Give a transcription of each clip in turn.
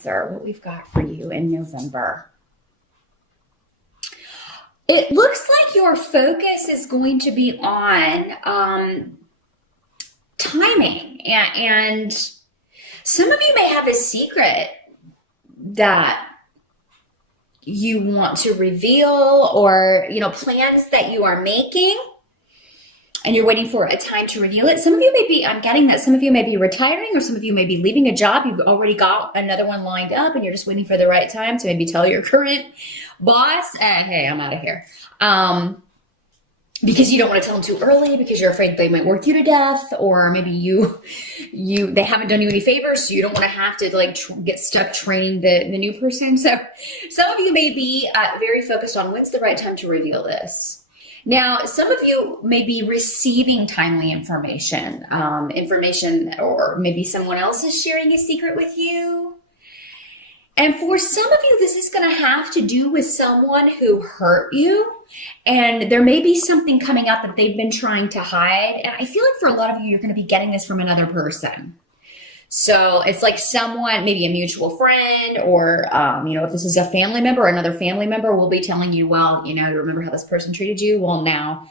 Cancer, what we've got for you in November. It looks like your focus is going to be on timing, and some of you may have a secret that you want to reveal, or plans that you are making and you're waiting for a time to reveal it. Some of you may be, I'm getting that some of you may be retiring, or some of you may be leaving a job. You've already got another one lined up and you're just waiting for the right time to maybe tell your current boss, hey, I'm out of here. Because you don't want to tell them too early, because you're afraid they might work you to death, or maybe they haven't done you any favors, so you don't want to have to get stuck training the new person. So some of you may be very focused on when's the right time to reveal this. Now, some of you may be receiving timely information, or maybe someone else is sharing a secret with you. And for some of you, this is going to have to do with someone who hurt you. And there may be something coming out that they've been trying to hide. And I feel like for a lot of you, you're going to be getting this from another person. So it's like someone, maybe a mutual friend, or, if this is a family member, another family member will be telling you, well, remember how this person treated you? Well, now,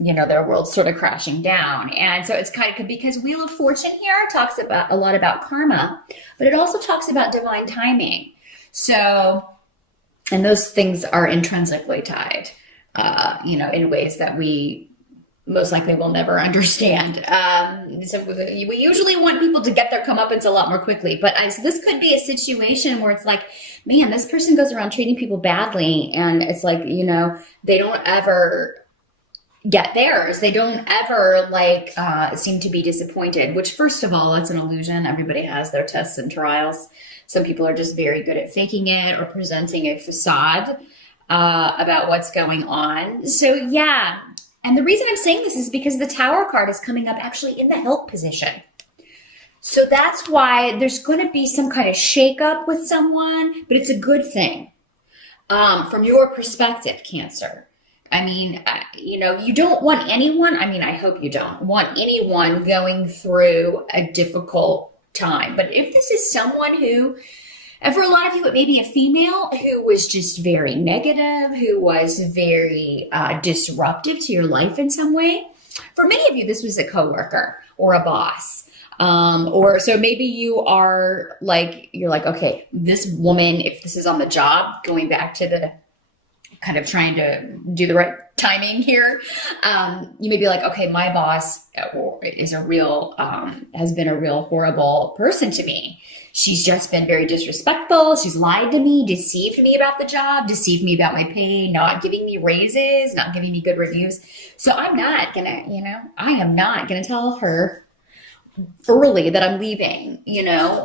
their world's sort of crashing down. And so it's kind of, because Wheel of Fortune here talks about a lot about karma, but it also talks about divine timing. So, and those things are intrinsically tied, in ways that we most likely will never understand. So we usually want people to get their comeuppance a lot more quickly, but this could be a situation where it's like, man, this person goes around treating people badly, and it's like, they don't ever get theirs. They don't ever seem to be disappointed, which, first of all, it's an illusion. Everybody has their tests and trials. Some people are just very good at faking it or presenting a facade about what's going on. So yeah. And the reason I'm saying this is because the Tower card is coming up actually in the help position. So that's why there's going to be some kind of shakeup with someone, but it's a good thing from your perspective, Cancer. I mean, you don't want anyone, I hope you don't want anyone going through a difficult time. But if this is someone who, and for a lot of you, it may be a female who was just very negative, who was very disruptive to your life in some way. For many of you, this was a coworker or a boss. Or so maybe you're like, okay, this woman, if this is on the job, going back to the kind of trying to do the right timing here, you may be like, okay, my boss is has been a real horrible person to me. She's just been very disrespectful. She's lied to me, deceived me about the job, deceived me about my pay, not giving me raises, not giving me good reviews. So I'm not gonna, I am not gonna tell her early that I'm leaving,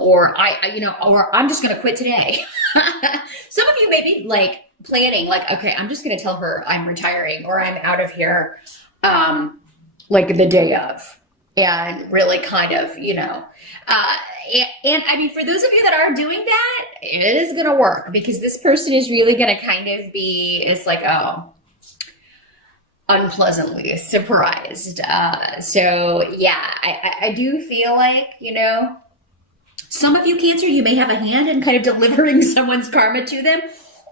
or or I'm just gonna quit today. Some of you may be planning, okay, I'm just gonna tell her I'm retiring, or I'm out of here, the day of. And really kind of, and for those of you that are doing that, it is going to work, because this person is really going to kind of be, unpleasantly surprised. So yeah, I do feel like, some of you, Cancer, you may have a hand in kind of delivering someone's karma to them.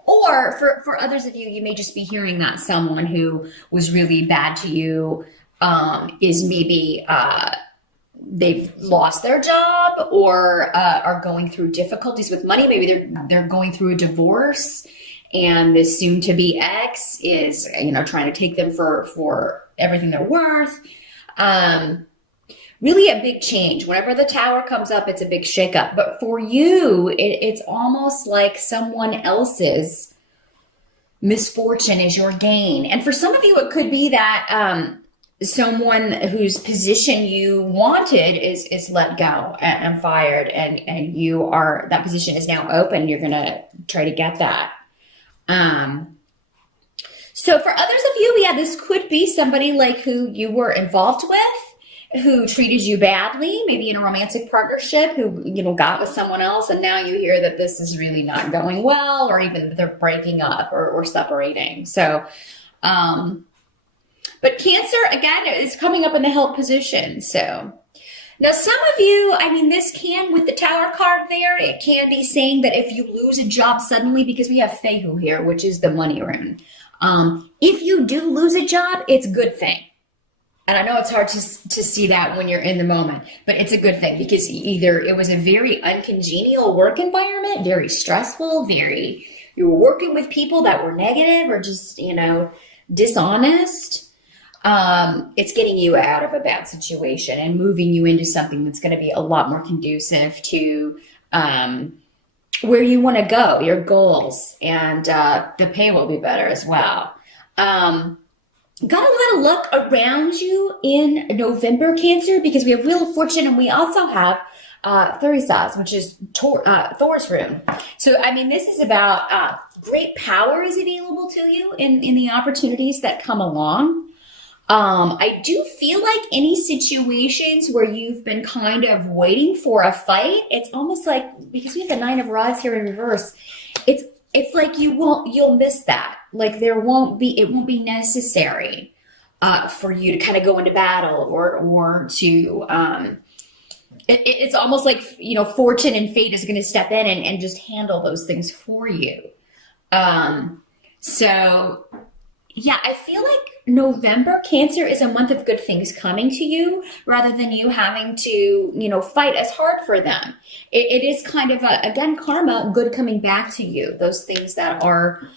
Or for others of you, you may just be hearing that someone who was really bad to you is maybe they've lost their job, or are going through difficulties with money. Maybe they're going through a divorce, and this soon-to-be ex is trying to take them for everything they're worth. Really a big change. Whenever the Tower comes up, it's a big shakeup. But for you, it's almost like someone else's misfortune is your gain. And for some of you, it could be that someone whose position you wanted is let go and fired, and that position is now open. You're going to try to get that. So for others of you, yeah, this could be somebody who you were involved with, who treated you badly, maybe in a romantic partnership, who, got with someone else. And now you hear that this is really not going well, or even that they're breaking up or separating. So, but Cancer, again, is coming up in the help position. So Now, some of you, I mean, this can, with the Tower card there, it can be saying that if you lose a job suddenly, because we have Fehu here, which is the money rune. If you do lose a job, it's a good thing. And I know it's hard to see that when you're in the moment, but it's a good thing because either it was a very uncongenial work environment, very stressful, you were working with people that were negative or just, dishonest. It's getting you out of a bad situation and moving you into something that's going to be a lot more conducive to where you want to go, your goals, and the pay will be better as well. Got a lot of luck around you in November, Cancer, because we have Wheel of Fortune and we also have Thurisaz, which is Thor's rune. So, I mean, this is about great power is available to you in the opportunities that come along. I do feel like any situations where you've been kind of waiting for a fight, it's almost like, because we have the Nine of Rods here in reverse, it's like you'll miss that. Like it won't be necessary for you to kind of go into battle or to it's almost like fortune and fate is going to step in and just handle those things for you. So yeah, I feel like November, Cancer, is a month of good things coming to you rather than you having to, fight as hard for them. It is kind of, again, karma, good coming back to you. Those things that are,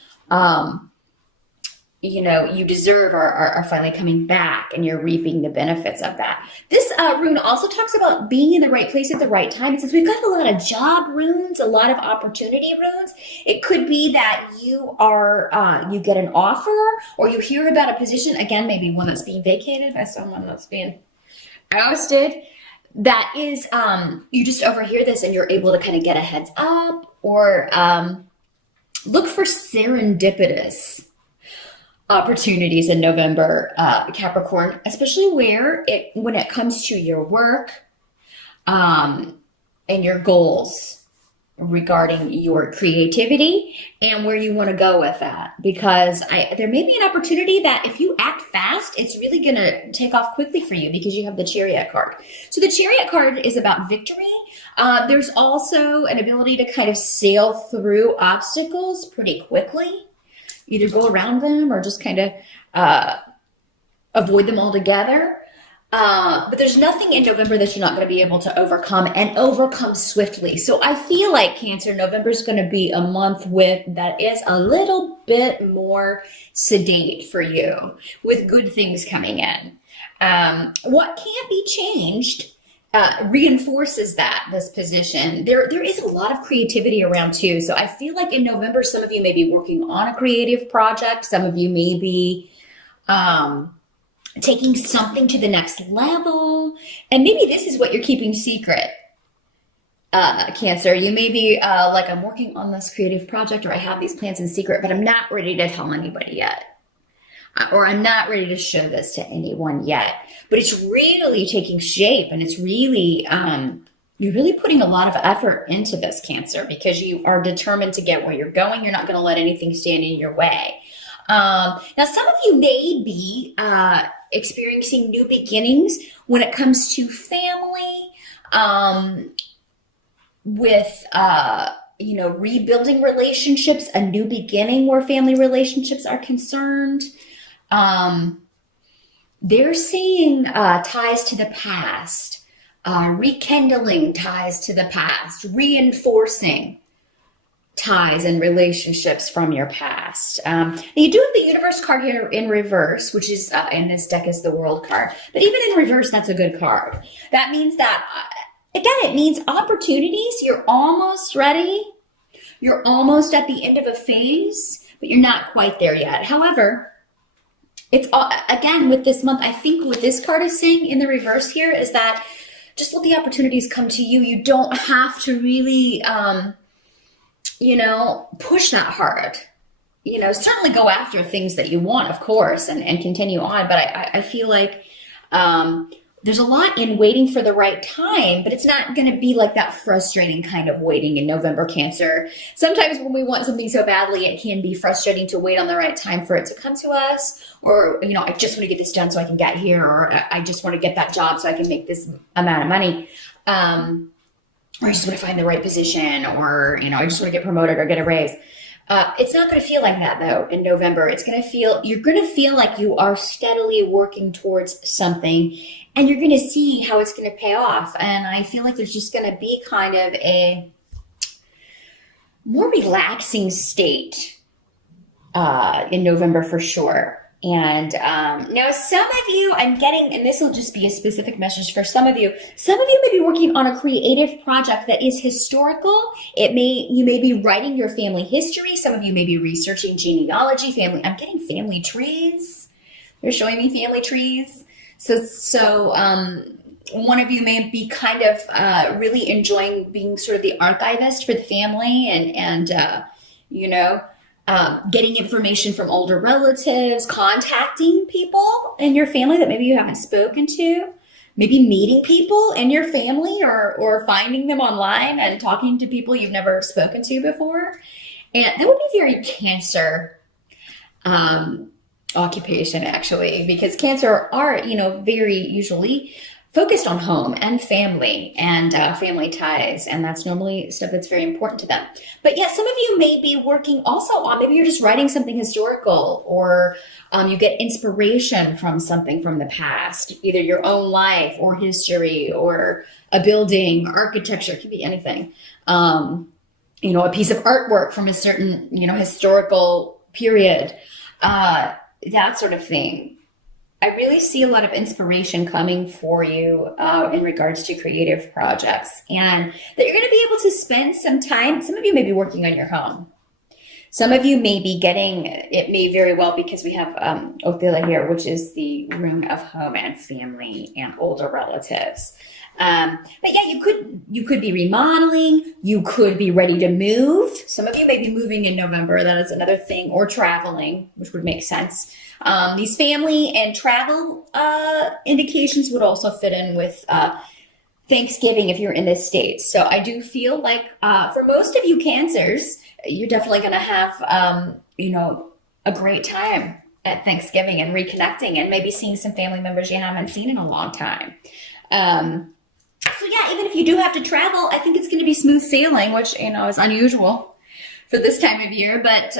you deserve are finally coming back and you're reaping the benefits of that. This rune also talks about being in the right place at the right time. It says we've got a lot of job runes, a lot of opportunity runes. It could be that you get an offer or you hear about a position, again, maybe one that's being vacated by someone that's being ousted. That is, you just overhear this and you're able to kind of get a heads up or look for serendipitous opportunities in November, Capricorn, especially when it comes to your work and your goals regarding your creativity and where you want to go with that. Because there may be an opportunity that if you act fast, it's really going to take off quickly for you because you have the Chariot card. So the Chariot card is about victory. There's also an ability to kind of sail through obstacles pretty quickly. Either go around them or just kind of avoid them altogether. But there's nothing in November that you're not going to be able to overcome and overcome swiftly. So I feel like Cancer, November is going to be a month that is a little bit more sedate for you with good things coming in. What can't be changed reinforces this position. There is a lot of creativity around too. So I feel like in November, some of you may be working on a creative project. Some of you may be taking something to the next level. And maybe this is what you're keeping secret, Cancer. You may be like, I'm working on this creative project or I have these plans in secret, but I'm not ready to tell anybody yet. Or I'm not ready to show this to anyone yet. But it's really taking shape and it's really, you're really putting a lot of effort into this, Cancer, because you are determined to get where you're going. You're not going to let anything stand in your way. Now, some of you may be experiencing new beginnings when it comes to family, with, rebuilding relationships, a new beginning where family relationships are concerned. They're seeing ties to the past, rekindling ties to the past, reinforcing ties and relationships from your past. You do have the Universe card here in reverse, which is in this deck is the World card. But even in reverse, that's a good card. That means that, again, it means opportunities. You're almost ready. You're almost at the end of a phase, but you're not quite there yet. However, it's again with this month, I think what this card is saying in the reverse here is that just let the opportunities come to you. You don't have to really, push that hard. Certainly go after things that you want, of course, and continue on. But I feel like there's a lot in waiting for the right time, but it's not going to be like that frustrating kind of waiting in November, Cancer. Sometimes when we want something so badly, it can be frustrating to wait on the right time for it to come to us. Or, I just want to get this done so I can get here, or I just want to get that job so I can make this amount of money. Or I just want to find the right position, or, I just want to get promoted or get a raise. It's not going to feel like that though in November. You're going to feel like you are steadily working towards something, and you're going to see how it's going to pay off. And I feel like there's just going to be kind of a more relaxing state in November for sure. And now some of you, I'm getting, and this will just be a specific message for some of you may be working on a creative project that is historical. You may be writing your family history. Some of you may be researching genealogy, I'm getting family trees. They're showing me family trees. So one of you may be kind of really enjoying being sort of the archivist for the family, and getting information from older relatives, contacting people in your family that maybe you haven't spoken to, maybe meeting people in your family, or finding them online and talking to people you've never spoken to before. And that would be very Cancer occupation, actually, because Cancer are, very usually focused on home and family and family ties. And that's normally stuff that's very important to them. But yeah, some of you may be working also on, maybe you're just writing something historical, or you get inspiration from something from the past, either your own life or history, or a building, architecture, it could be anything. A piece of artwork from a certain, historical period, that sort of thing. I really see a lot of inspiration coming for you in regards to creative projects, and that you're going to be able to spend some time. Some of you may be working on your home. Some of you may be it may very well, because we have Othila here, which is the room of home and family and older relatives. But yeah, you could be remodeling. You could be ready to move. Some of you may be moving in November. That is another thing, or traveling, which would make sense. These family and travel indications would also fit in with Thanksgiving if you're in the States. So I do feel like for most of you Cancers, you're definitely going to have a great time at Thanksgiving and reconnecting, and maybe seeing some family members you haven't seen in a long time. So yeah, even if you do have to travel, I think it's going to be smooth sailing, which, is unusual for this time of year. But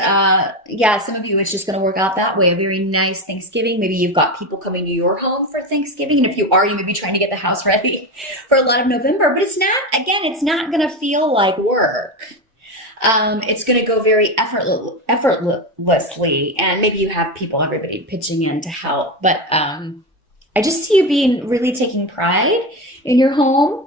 yeah, some of you, it's just going to work out that way. A very nice Thanksgiving. Maybe you've got people coming to your home for Thanksgiving. And if you are, you may be trying to get the house ready for a lot of November. But it's not going to feel like work. It's going to go very effortlessly. And maybe you have everybody pitching in to help. But I just see you really taking pride in your home.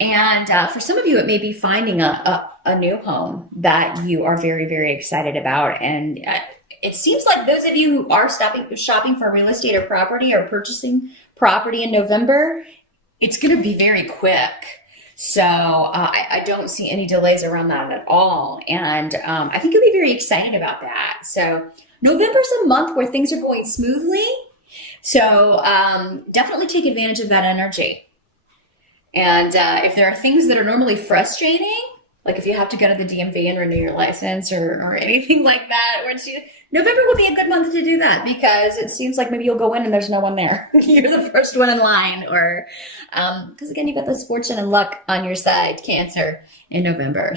And for some of you, it may be finding a new home that you are very, very excited about. And it seems like those of you who are shopping for real estate or property, or purchasing property in November, it's going to be very quick. So I don't see any delays around that at all. And I think you'll be very excited about that. So November's a month where things are going smoothly. So definitely take advantage of that energy. And if there are things that are normally frustrating, like if you have to go to the DMV and renew your license or anything like that, November will be a good month to do that, because it seems like maybe you'll go in and there's no one there. You're the first one in line, or because again, you've got this fortune and luck on your side, Cancer, in November.